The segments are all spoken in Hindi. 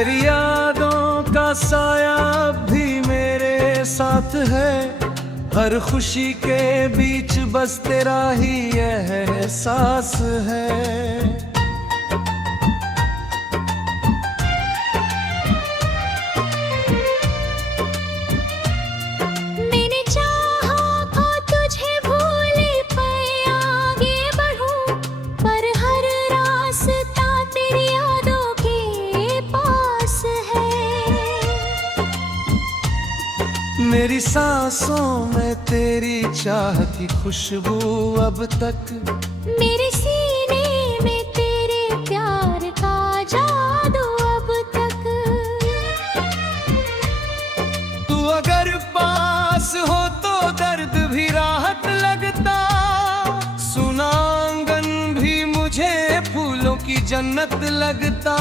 तेरी यादों का साया अब भी मेरे साथ है। हर खुशी के बीच बस तेरा ही एहसास है। मेरी सांसों में तेरी चाह की खुशबू अब तक, मेरे सीने में तेरे प्यार का जादू अब तक। तू अगर पास हो तो दर्द भी राहत लगता, सुना आंगन भी मुझे फूलों की जन्नत लगता।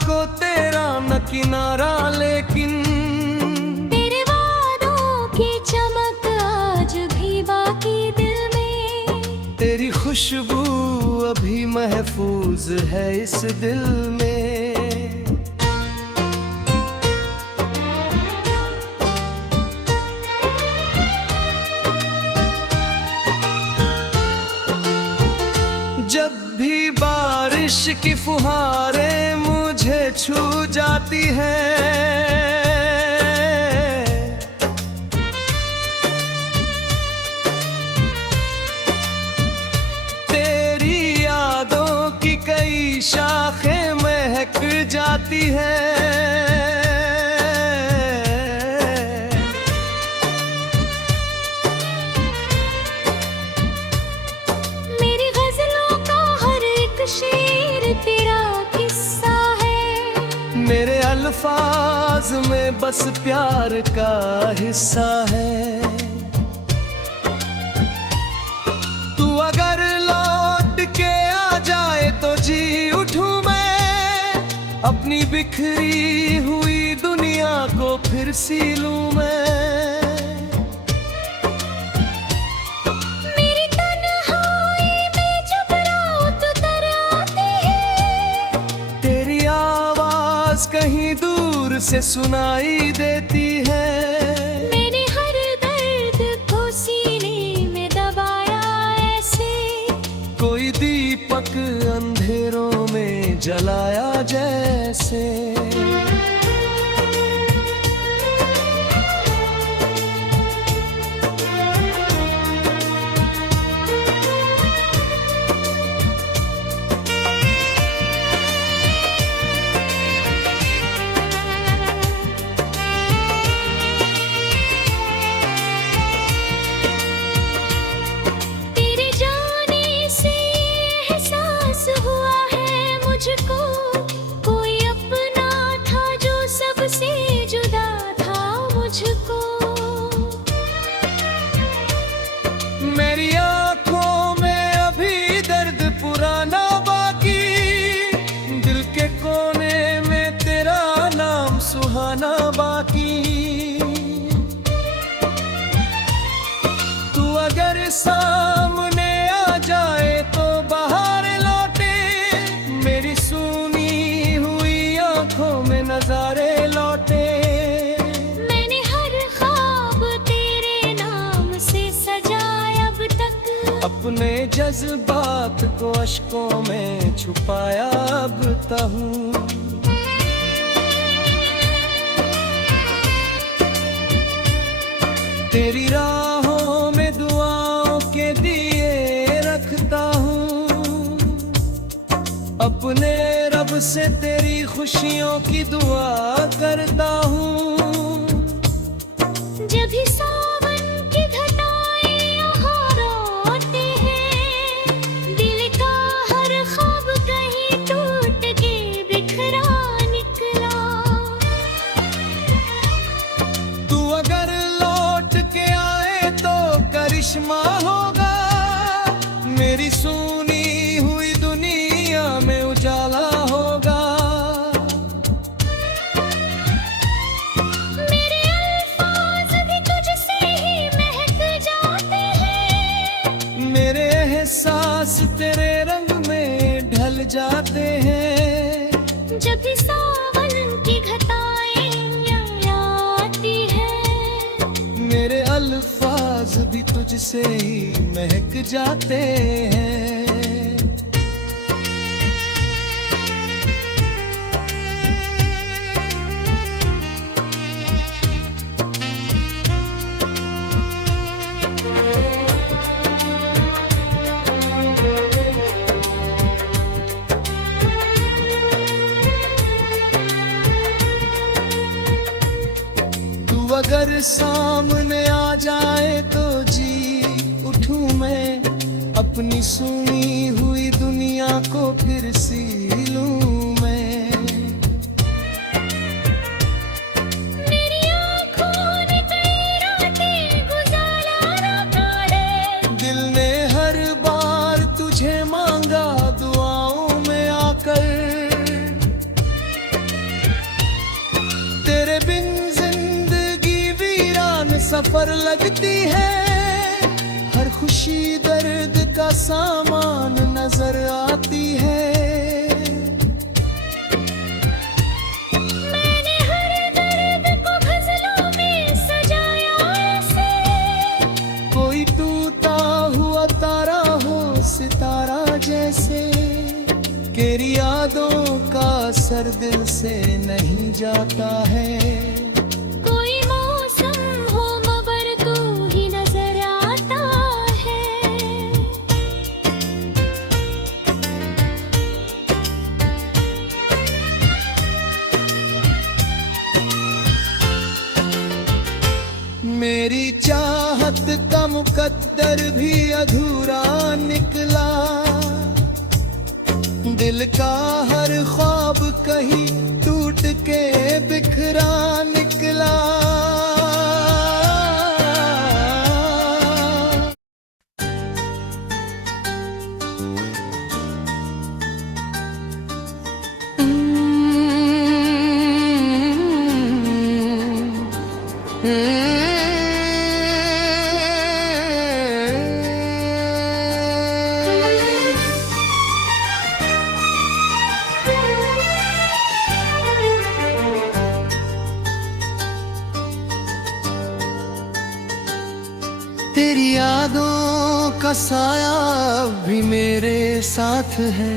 को तेरा न किनारा लेकिन तेरे वादों की चमक आज भी बाकी दिल में। तेरी खुशबू अभी महफूज है इस दिल में। जब भी बारिश की फुहारें मुझे छू जाती है, तेरी यादों की कई शाखें महक जाती है। शेर तेरा किस्सा है, मेरे अल्फाज में बस प्यार का हिस्सा है। तू अगर लौट के आ जाए तो जी उठूं मैं, अपनी बिखरी हुई दुनिया को फिर सी लूं मैं। कहीं दूर से सुनाई देती है, मैंने हर दर्द को सीने में दबाया ऐसे, कोई दीपक अंधेरों में जलाया जैसे। कोई अपना था जो सबसे जुदा था मुझको। मेरी आंखों में अभी दर्द पुराना बाकी, दिल के कोने में तेरा नाम सुहाना बाकी। तू अगर सामने आ जाए तो बाहर लौटे, मेरी सुनी हुई आंखों में नजारे लौटे। मैंने हर ख्वाब तेरे नाम से सजाया अब तक, अपने जज्बात को अश्कों में छुपाया अब तहूँ। तेरी राहों में दुआओं के दिए रखता हूँ, अपने रब से तेरी खुशियों की दुआ करता हूँ। जब भी सावन की घटाएं यहाँ रोते हैं, दिल का हर ख्वाब कहीं टूट के बिखरा निकला। तू अगर लौट के आए तो करिश्मा होगा, मेरी सुनी हुई दुनिया में उजाला होगा। मेरे अल्फाज भी तुझसे जाते हैं। जब भी सावन की घटाएं आती है, मेरे अल्फाज भी तुझसे ही महक जाते हैं। अगर सामने आ जाए तो जी उठूं मैं, अपनी सुनी हुई दुनिया को फिर सी लूं मैं। मेरी आँखों ने कई रातें गुजारा है, दिल ने हर बार तुझे मांगा दुआओं में आकर। तेरे बिन सफर लगती है, हर खुशी दर्द का सामान नजर आती है। मैंने हर दर्द को गजलों में सजाया ऐसे, कोई टूटा हुआ तारा हो सितारा जैसे। तेरी यादों का असर दिल से नहीं जाता है। मेरी चाहत का मुकद्दर भी अधूरा निकला, दिल का हर ख्वाब कहीं टूट के बिखरा निकला। तेरी यादों का साया भी मेरे साथ है,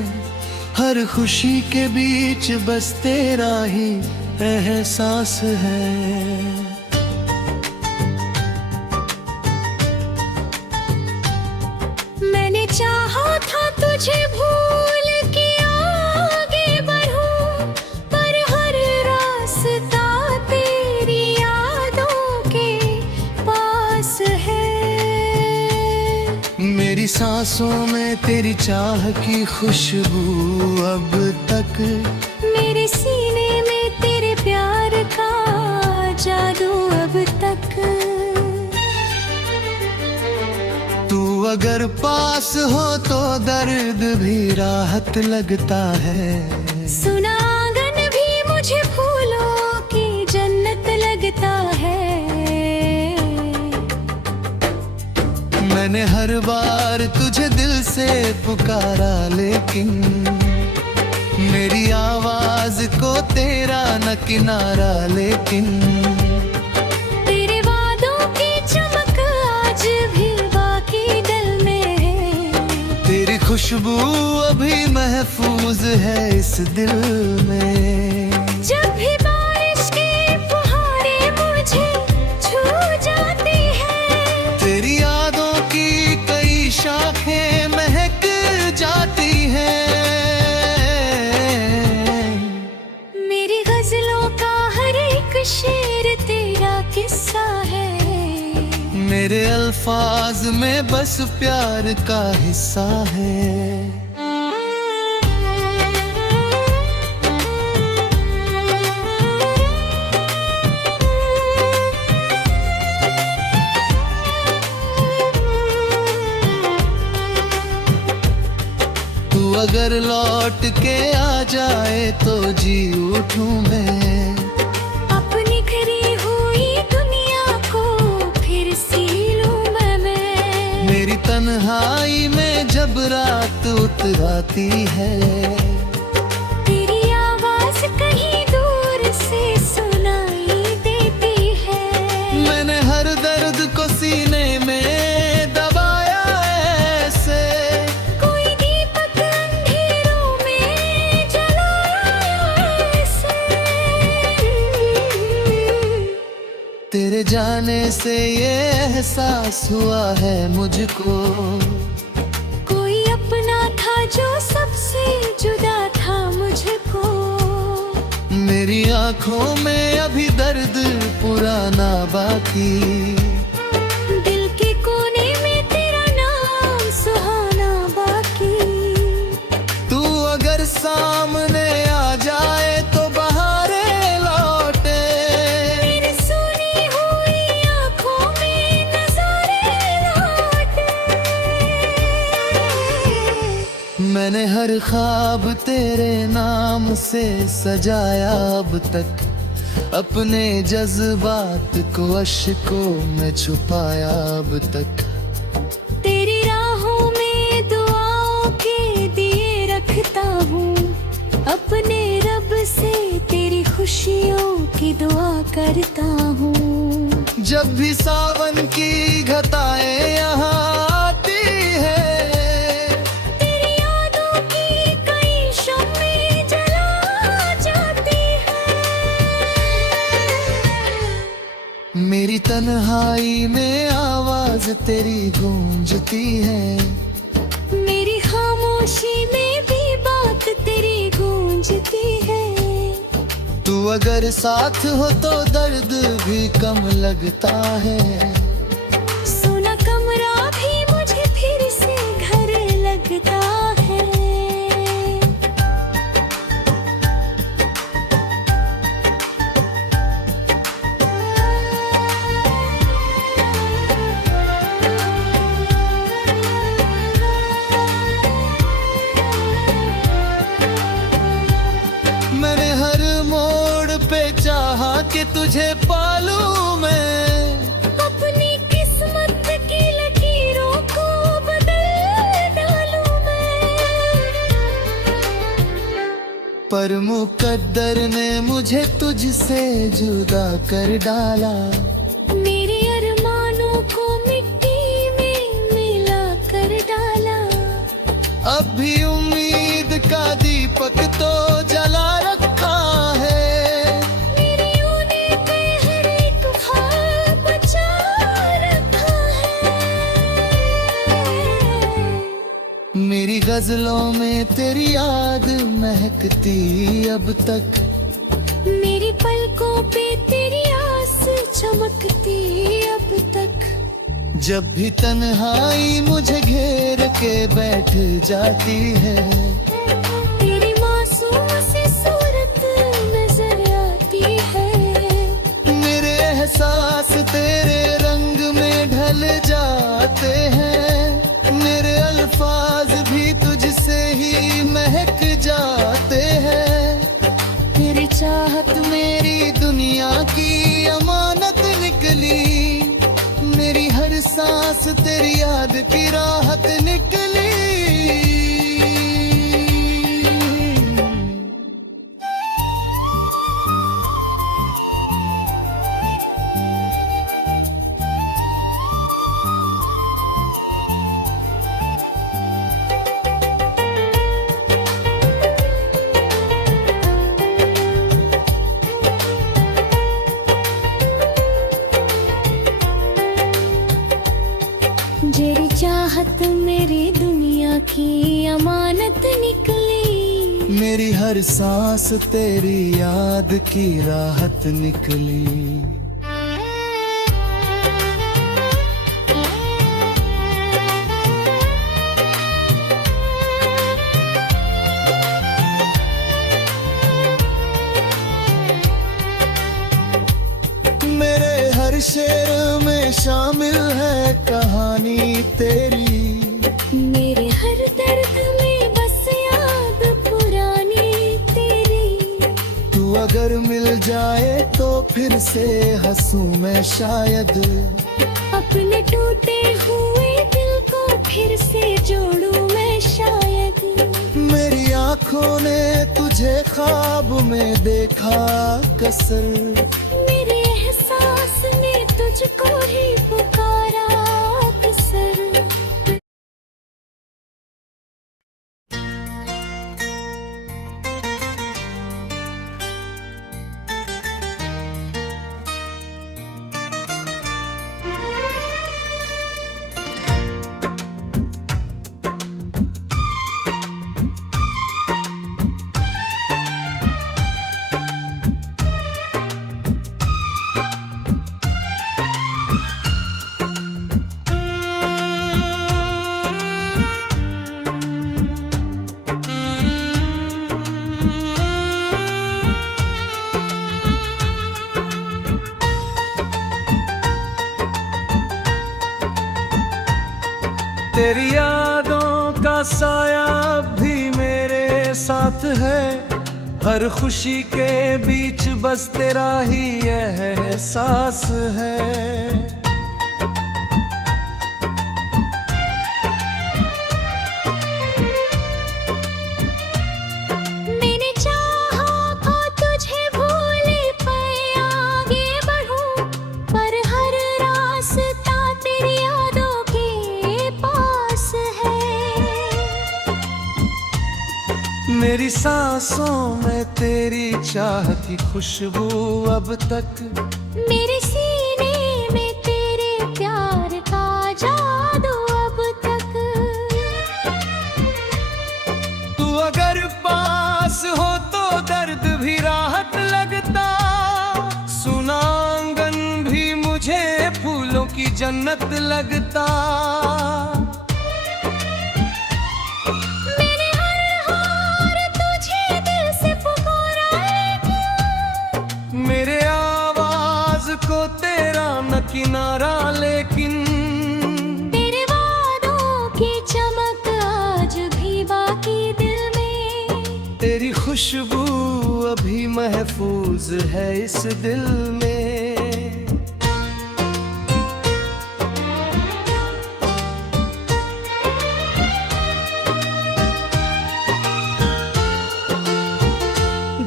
हर खुशी के बीच बस तेरा ही एहसास है। मैंने चाहा था तुझे भूल के आगे बढ़ूं, पर हर रास्ता तेरी यादों के पास है। मेरी सांसों में तेरी चाह की खुशबू अब तक, मेरे सीने में तेरे प्यार का जादू अब तक। तू अगर पास हो तो दर्द भी राहत लगता है। सुना आंगन भी मुझे फूलों की जन्नत लगता है। मैंने हर बार तुझे दिल से पुकारा, लेकिन मेरी आवाज को तेरा न किनारा। लेकिन तेरे वादों की चमक आज भी बाकी दिल में है, तेरी खुशबू अभी महफूज है इस दिल में। जब भी बारिश की फुहारें मुझे छू जाती है, तेरी यादों की कई शाखें महक जाती हैं। मेरी गजलों का हर एक शेर तेरा किस्सा है, मेरे अल्फाज में बस प्यार का हिस्सा है। अगर लौट के आ जाए तो जी उठूं मैं, अपनी खरी हुई दुनिया को फिर सी लूं मैं। मेरी तन्हाई में जब रात उतराती है, तेरी आवाज कहीं दूर से सुनाई देती है। मैंने हर दर्द को सीने में दबाया ऐसे, कोई दीपक अंधेरों में जलाया ऐसे। तेरे जाने से ये एहसास हुआ है मुझको, कोई अपना था जो सबसे जुदा था मुझको। मेरी आंखों में अभी दर्द पुराना बाकी, दिल के कोने में तेरा नाम सुहाना बाकी। तू अगर सामने आ जाए तो बहारे लौटे, मेरी सुनी हुई आँखों में नज़ारे लौटे। मैंने हर ख्वाब तेरे नाम से सजाया अब तक, अपने जज्बात को अश्कों में छुपाया अब तक। तेरी राहों में दुआओं के दिए रखता हूँ, अपने रब से तेरी खुशियों की दुआ करता हूँ। जब भी सावन की घटाएं यहाँ आती है, तेरी यादों की कई शम्में जला जाती है। मेरी तन्हाई में आवाज तेरी गूंजती है, मेरी खामोशी में भी बात तेरी गूंजती है। तू अगर साथ हो तो दर्द भी कम लगता है। सोना कमरा भी मुझे फिर से घर लगता है। मैंने हर मोड़ पे चाहा कि तुझे पालूं मैं, अपनी किस्मत की लकीरों को बदल डालूं मैं। पर मुकद्दर ने मुझे तुझसे जुदा कर डाला। मेरे अरमानों को मिट्टी में मिला कर डाला। अब भी उम्मीद का दीपक तो जला रखा है, मेरी ऊने पे हर एक ख्वाब बचा रखा है। मेरी गजलों में तेरी याद महकती अब तक, मेरी पलकों पे तेरी आस चमकती अब तक। जब भी तन्हाई मुझे घेर के बैठ जाती है, तेरी मासूम सी सूरत नजर आती है। मेरे एहसास तेरे रंग में ढल जाते हैं, मेरे अल्फाज भी तुझसे ही महक जाते हैं। तेरी चाहत मेरी दुनिया की अमानत निकली, मेरी हर सांस तेरी याद की राहत निकली। जेरी चाहत मेरी दुनिया की अमानत निकली, मेरी हर सांस तेरी याद की राहत निकली। मेरे हर शेर में शामिल है कहानी तेरी, मेरे हर दर्द में बस याद पुरानी तेरी। तू अगर मिल जाए तो फिर से हंसूं मैं शायद, अपने टूटे हुए दिल आँखों ने तुझे ख्वाब में देखा कसर, मेरे एहसास ने तुझको ही पुकारा अक्सर। तेरी यादों का साया अब भी मेरे साथ है, हर खुशी के बीच बस तेरा ही एहसास है। मैंने चाहा था तुझे भूले पर आगे बढ़ूं, पर हर रास्ता तेरी यादों के पास है। मेरी सांसों में तेरी चाहती खुशबू अब तक, मेरे सीने में तेरे प्यार का जादू अब तक। तू अगर पास हो तो दर्द भी राहत लगता, सुना आंगन भी मुझे फूलों की जन्नत लगता। मैंने हर हार तुझे दिल से पुकारा लेकिन, मेरे आवाज को तेरा न किनारा लेकिन, तेरे वादों की चमक आज भी बाकी दिल में। तेरी खुशबू अभी महफूज है इस दिल में।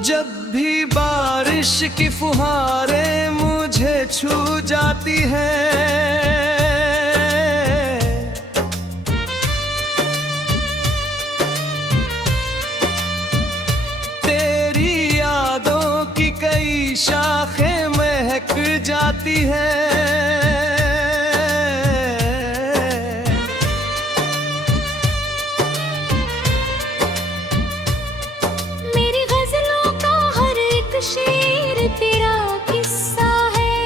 जब भी बारिश की फुहारें मुझे छू जाती है, तेरी यादों की कई शाखें महक जाती है। मेरी गजलों का हर एक शेर तेरा किस्सा है,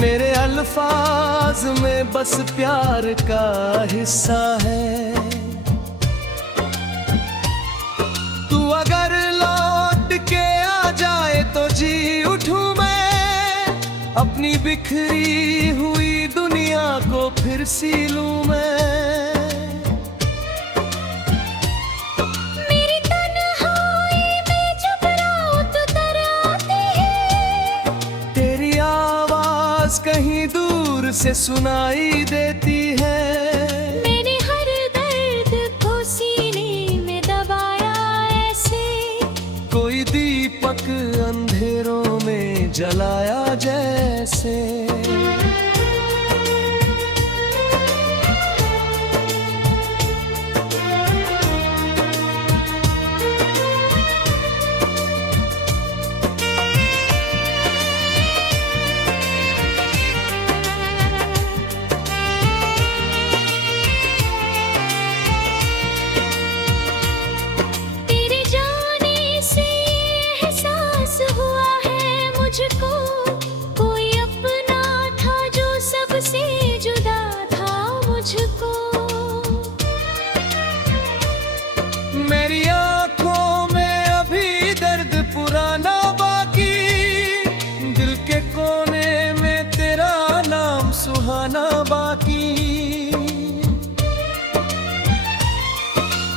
मेरे अल्फाज में बस प्यार का हिस्सा है। तू अगर लौट के आ जाए तो जी उठूं मैं, अपनी बिखरी हुई दुनिया को फिर सी लूं मैं। मेरी तन्हाई में जब रात तर आती है, तेरी आवाज कहीं दूर से सुनाई देती है। मैंने हर दर्द को सीने में दबाया ऐसे, कोई दीपक अंधेरों में जलाया जैसे। तेरे जाने से एहसास हुआ है मुझको, कोई अपना था जो सबसे जुदा था मुझको। मेरी आंखों में अभी दर्द पुराना बाकी, दिल के कोने में तेरा नाम सुहाना बाकी।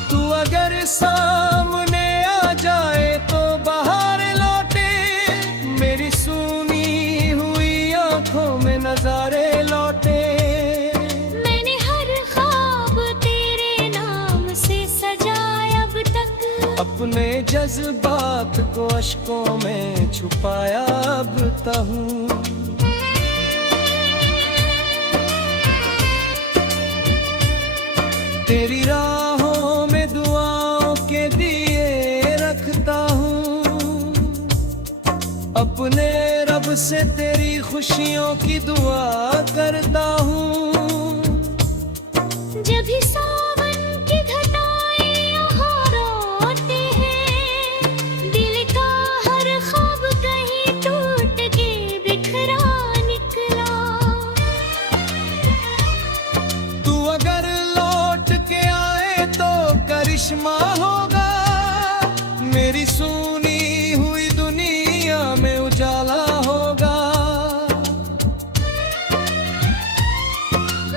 तू अगर सामने आ जाए तो बाहर लौटे, मेरी सूनी हुई आंखों में नजारे लौटे। मैंने हर जज्बात को अश्कों में छुपाया अब हूँ। तेरी राहों में दुआओं के दिए रखता हूँ, अपने रब से तेरी खुशियों की दुआ करता हूँ। जब भी सावन की घटाएं यहाँ रोते हैं, दिल का हर ख्वाब कहीं टूट के बिखरा निकला। तू अगर लौट के आए तो करिश्मा होगा, मेरी सुनी हुई दुनिया में उजाला होगा।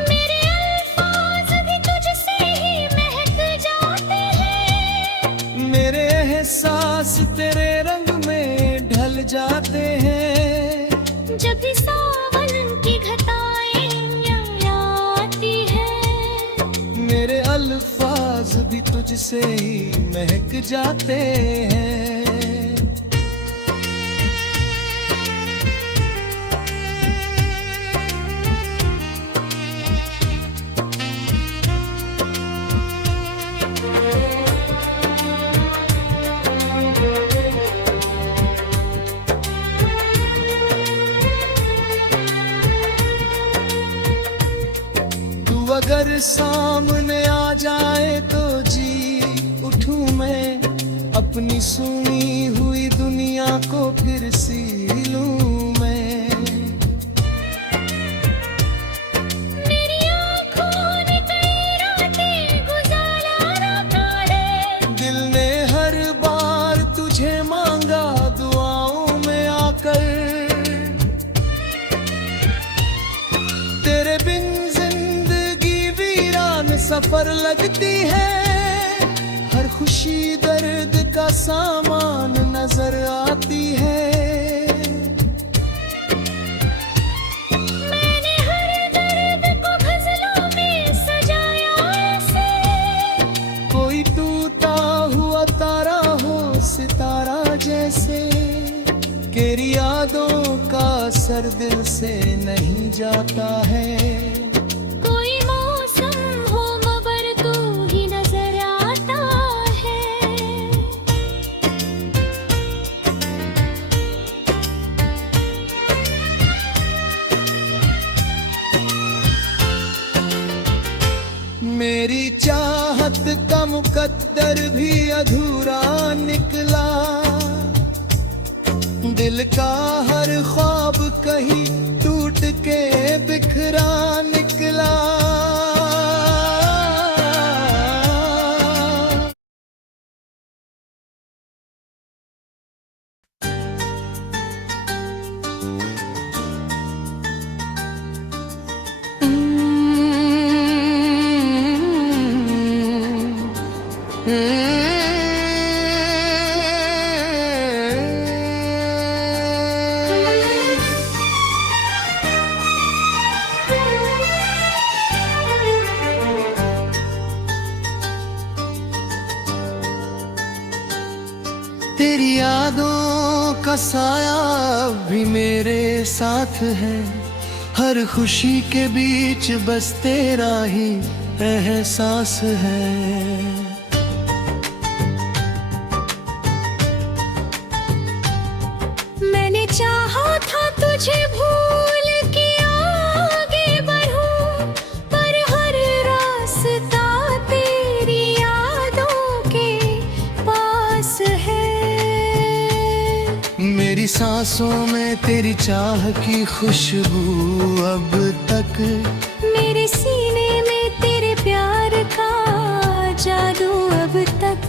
मेरे अल्फाज भी तुझसे ही महक जाते हैं, मेरे एहसास तेरे रंग में ढल जाते हैं। जब भी सावन की घटाएं यहाँ आती हैं, मेरे अल्फाज भी तुझसे ही महक जाते हैं। तू अगर सामने आ जाए तो जी उठूं मैं, अपनी सुनी हुई दुनिया को फिर सी लूं मैं। मेरी आँखों ने कई रातें गुजारा रखा है, दिल ने हर बार तुझे मांगा दुआओं में आकर। तेरे बिन जिंदगी वीरान सफर लगती है, हर खुशी दर्द का सामान नजर आती है। मैंने हर दर्द को गजलों में सजाया ऐसे, कोई टूटा हुआ तारा हो सितारा जैसे। तेरी यादों का असर दिल से नहीं जाता है। कोई मौसम हो मगर तू ही नजर आता है। मेरी चाहत का मुकद्दर भी अधूरा निकला, दिल का हर ख्वाब कहीं टूट के बिखरा निकला। तेरी यादों का साया अब भी मेरे साथ है, हर खुशी के बीच बस तेरा ही एहसास है। मैंने चाहा था तुझे भूल के आगे बढ़ूं, पर हर रास्ता तेरी यादों के पास है। मेरी सांसों में तेरी चाह की खुशबू अब तक, मेरे सीने में तेरे प्यार का जादू अब तक।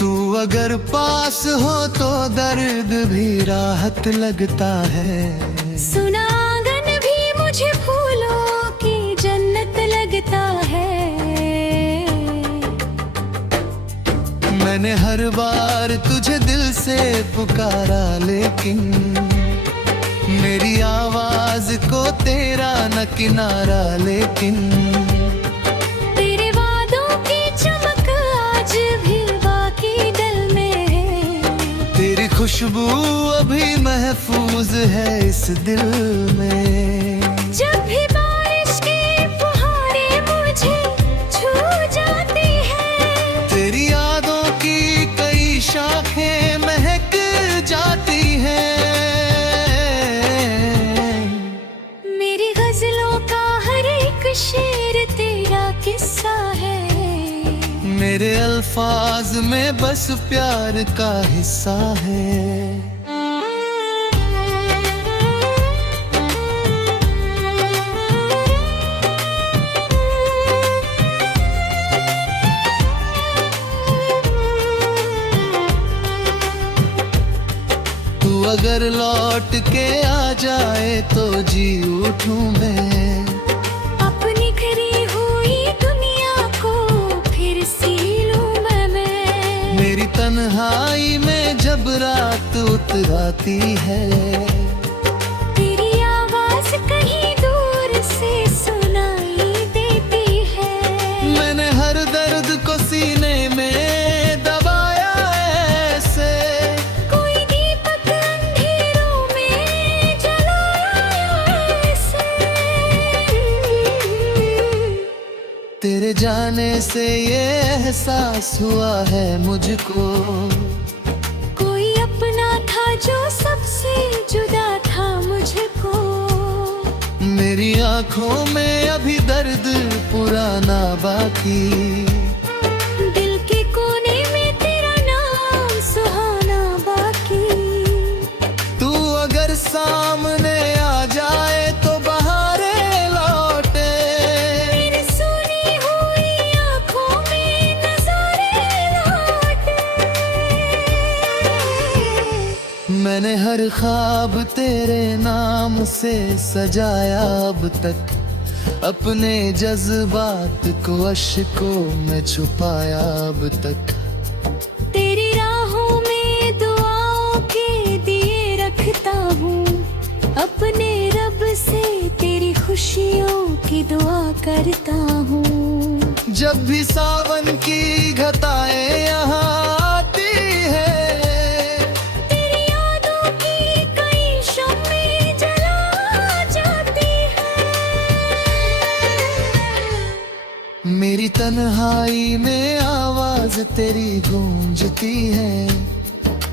तू अगर पास हो तो दर्द भी राहत लगता है। सुना आंगन भी मुझे फूलों की जन्नत लगता है। मैंने हर बार तुझे दिल से पुकारा, लेकिन मेरी आवाज को तेरा न किनारा। लेकिन तेरे वादों की चमक खुशबू अभी महफूज है इस दिल में। जब भी बारिश की फुहारें मुझे छू जाती हैं, तेरी यादों की कई शाखें महक जाती हैं। मेरी गजलों का हर एक शेर तेरा किस्सा है। मेरे अल्फाज में बस प्यार का हिस्सा है। तू अगर लौट के आ जाए तो जी उठूं मैं। अपनी खरी हुई दुनिया को फिर सी लूं मैं। मेरी तन्हाई में जब रात उतर आती है, तेरी आवाज कहीं दूर से सुनाई देती है। मैंने हर दर्द को सीने में दबाया ऐसे, कोई दीपक अंधेरों में जलाया ऐसे। तेरे जाने से ये एहसास हुआ है मुझको, कोई अपना था जो सबसे जुदा था मुझको। मेरी आंखों में अभी दर्द पुराना बाकी, दिल के कोने में तेरा नाम सुहाना बाकी। तू अगर सामने आ जाए तो बहारें लौटे। मेरी सुनी हुई आँखों में नज़ारे लौटे। मैंने हर ख्वाब तेरे नाम से सजाया अब तक, अपने जज्बात को अश्कों में छुपाया अब तक। तेरी राहों में दुआओं के दिए रखता हूँ, अपने रब से तेरी खुशियों की दुआ करता हूँ। जब भी सावन की घटाएं यहाँ आती है, तेरी यादों की कई शम्में जला जाती है। मेरी तन्हाई में आवाज तेरी गूंजती है।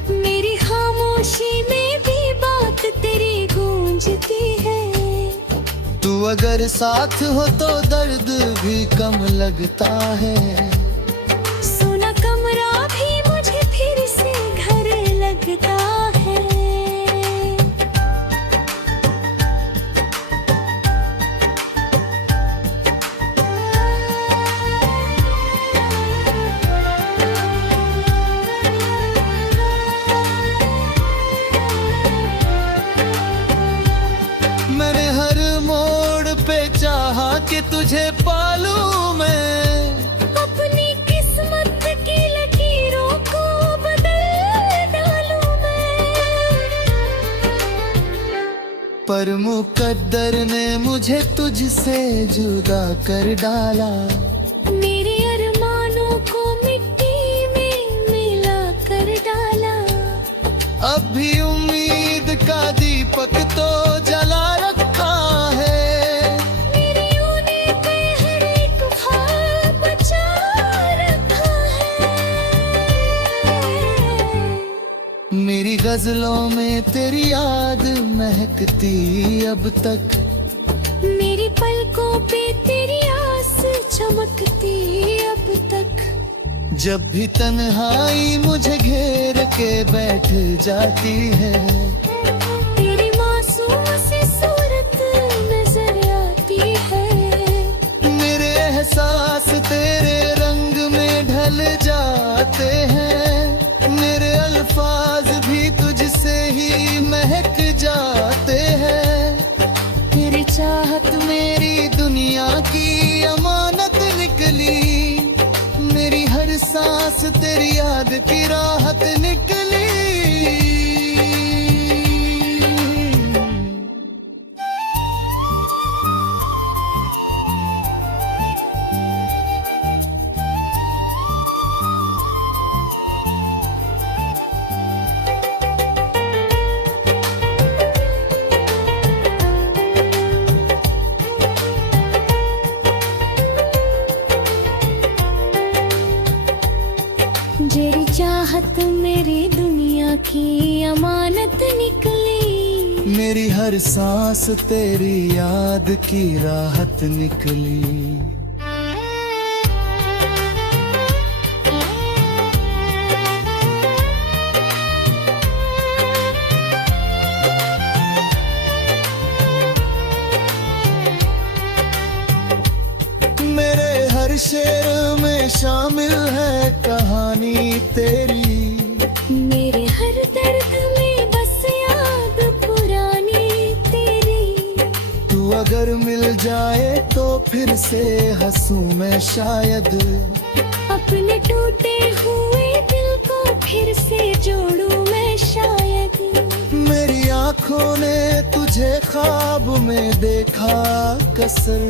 मेरी खामोशी में भी बात तेरी गूंजती है। तू अगर साथ हो तो दर्द भी कम लगता है। सोना कमरा भी मुझे फिर से घर लगता है। मैंने हर मोड़ पे चाहा कि तुझे पालूं मैं, अपनी किस्मत की लकीरों को बदल डालूं मैं। पर मुकद्दर ने मुझे तुझसे जुदा कर डाला। मेरे अरमानों को मिट्टी में मिला कर डाला। अब भी उम्मीद का दीपक तो जला रखा है। मेरी ऊने पे हर एक ख्वाब बचा रखा है। मेरी गजलों में तेरी याद महकती अब तक। मेरी पलकों पे तेरी आस चमकती अब तक। जब भी तन्हाई मुझे घेर के बैठ जाती है, तेरी मासूम सी सूरत नजर आती है। मेरे एहसास तेरे रंग में ढल जाते हैं। मेरे अल्फाज भी तुझसे ही महक जाते हैं। तेरी चाहत मेरी दुनिया की अमानत निकली। मेरी हर सांस तेरी याद की राहत निकली। तेरी चाहत मेरी दुनिया की अमानत निकली। मेरी हर सांस तेरी याद की राहत निकली। मेरे हर शेर में शामिल है कहानी तेरी। मेरे हर दर्द में बस याद पुरानी तेरी। तू अगर मिल जाए तो फिर से हंसूं मैं शायद। अपने टूटे हुए दिल को फिर से जोड़ूं मैं शायद। मेरी आंखों ने तुझे ख्वाब में देखा कसर।